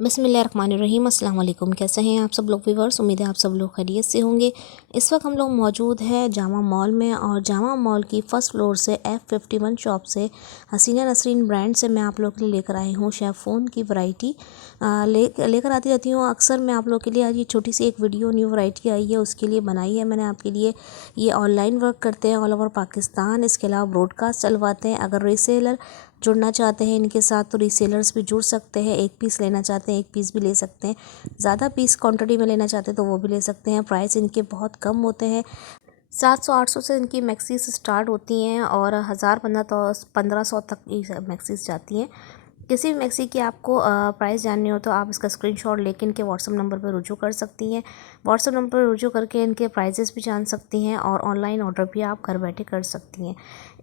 बिस्मिल्लाहिर्रहमानिर्रहीम। अस्सलाम वालेकुम। कैसे हैं आप सब लोग व्यूअर्स? उम्मीद है आप सब लोग खैरियत से होंगे। इस वक्त हम लोग मौजूद हैं जामा मॉल में और जामा मॉल की फ़र्स्ट फ्लोर से F51 शॉप से हसीना नसरीन ब्रांड से मैं आप लोग के लिए लेकर आई हूँ शेफ़ोन की वैरायटी लेकर आती रहती हूँ अक्सर। मैं आप लोग के लिए आज ये छोटी सी एक वीडियो न्यू वैरायटी आई है उसके लिए बनाई है मैंने आपके लिए। ये ऑनलाइन वर्क करते हैं ऑल ओवर पाकिस्तान। इसके अलावा ब्रॉडकास्ट चलवाते हैं। अगर रीसेलर जुड़ना चाहते हैं इनके साथ तो रीसेलर्स भी जुड़ सकते हैं। एक पीस लेना चाहते हैं एक पीस भी ले सकते हैं। ज़्यादा पीस क्वांटिटी में लेना चाहते हैं तो वो भी ले सकते हैं। प्राइस इनके बहुत कम होते हैं। 700-800 से इनकी मैक्सीज स्टार्ट होती हैं और 1000-1500 तक ये मैक्सीज जाती हैं। किसी भी मैक्सी की आपको प्राइस जाननी हो तो आप इसका स्क्रीनशॉट लेके इनके व्हाट्सअप नंबर पर रुजू कर सकती हैं। व्हाट्सअप नंबर पर रुजू करके इनके प्राइजेस भी जान सकती हैं और ऑनलाइन ऑर्डर भी आप घर बैठे कर सकती हैं।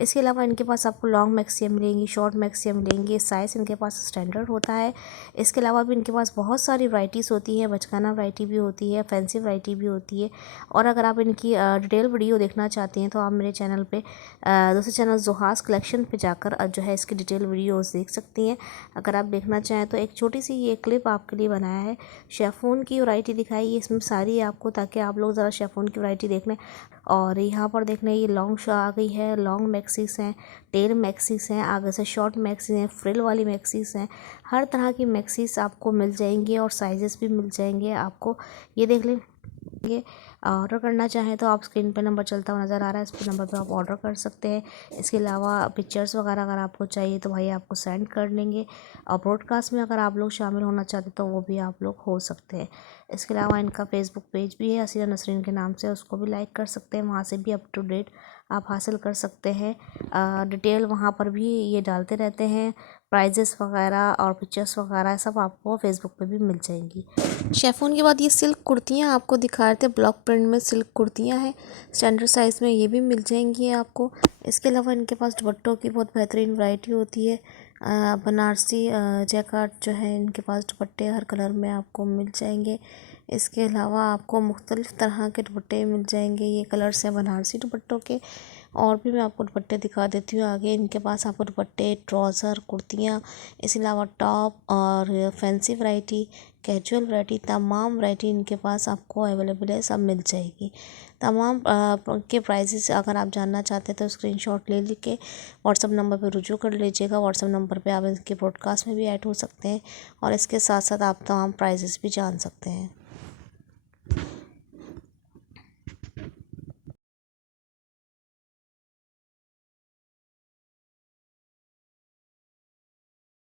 इसके अलावा इनके पास आपको लॉन्ग मैक्सियाँ मिलेंगी, शॉर्ट मैक्सियाँ मिलेंगी। साइज़ इनके पास स्टैंडर्ड होता है। इसके अलावा भी इनके पास बहुत सारी वैराइटीज़ होती है। बचकाना वैरायटी भी होती है, फैंसी वैरायटी भी होती है। और अगर आप इनकी डिटेल वीडियो देखना चाहती हैं तो आप मेरे चैनल पे दूसरे चैनल जोहास कलेक्शन पे जाकर जो है इसकी डिटेल वीडियोस देख सकती हैं। अगर आप देखना चाहें तो एक छोटी सी ये क्लिप आपके लिए बनाया है। शेफ़ोन की वैरायटी दिखाई है इसमें सारी आपको, ताकि आप लोग ज़रा शेफ़ोन की वैरायटी देख लें। और यहाँ पर देख लें ये लॉन्ग शॉ आ गई है, लॉन्ग मैक्सीस हैं, टेल मैक्सीस हैं, आगे से शॉर्ट मैक्सीस हैं, फ्रिल वाली मैक्सीस हैं। हर तरह की मैक्सीस आपको मिल जाएंगी और साइजेस भी मिल जाएंगे आपको। ये देख लें। ये ऑर्डर करना चाहें तो आप स्क्रीन पे नंबर चलता हुआ नज़र आ रहा है, इस पे नंबर पे आप ऑर्डर कर सकते हैं। इसके अलावा पिक्चर्स वगैरह अगर आपको चाहिए तो भाई आपको सेंड कर देंगे। और ब्रॉडकास्ट में अगर आप लोग शामिल होना चाहते तो वो भी आप लोग हो सकते हैं। इसके अलावा इनका फेसबुक पेज भी है हसीना नसरीन के नाम से, उसको भी लाइक कर सकते हैं। वहाँ से भी अप टू डेट आप हासिल कर सकते हैं। डिटेल वहाँ पर भी ये डालते रहते हैं, प्राइजेस वगैरह और पिक्चर्स वगैरह सब आपको फेसबुक पे भी मिल जाएंगी। शेफ़ोन के बाद ये सिल्क कुर्तियाँ आपको दिखा रहे थे, ब्लॉक प्रिंट में सिल्क कुर्तियाँ हैं स्टैंडर्ड साइज़ में, ये भी मिल जाएंगी आपको। इसके अलावा इनके पास दुपट्टों की बहुत बेहतरीन वैरायटी होती है। बनारसी जैकार्ड जो है इनके पास दुपट्टे हर कलर में आपको मिल जाएंगे। इसके अलावा आपको मुख्तलिफ़ तरह के दुपट्टे मिल जाएंगे। ये कलर्स हैं बनारसी दुपट्टों के। और भी मैं आपको दुपट्टे दिखा देती हूँ आगे। इनके पास आपको दुपट्टे, ट्राउज़र, कुर्तियाँ, इसके अलावा टॉप और फैंसी वैरायटी, कैजुअल वैरायटी, तमाम वैरायटी इनके पास आपको अवेलेबल है, सब मिल जाएगी। तमाम के प्राइसेस अगर आप जानना चाहते हैं तो स्क्रीनशॉट ले के व्हाट्सअप नंबर पर रुजू कर लीजिएगा। व्हाट्सअप नंबर पे आप इनके ब्रॉडकास्ट में भी ऐड हो सकते हैं और इसके साथ साथ आप तमाम प्राइसेस भी जान सकते हैं।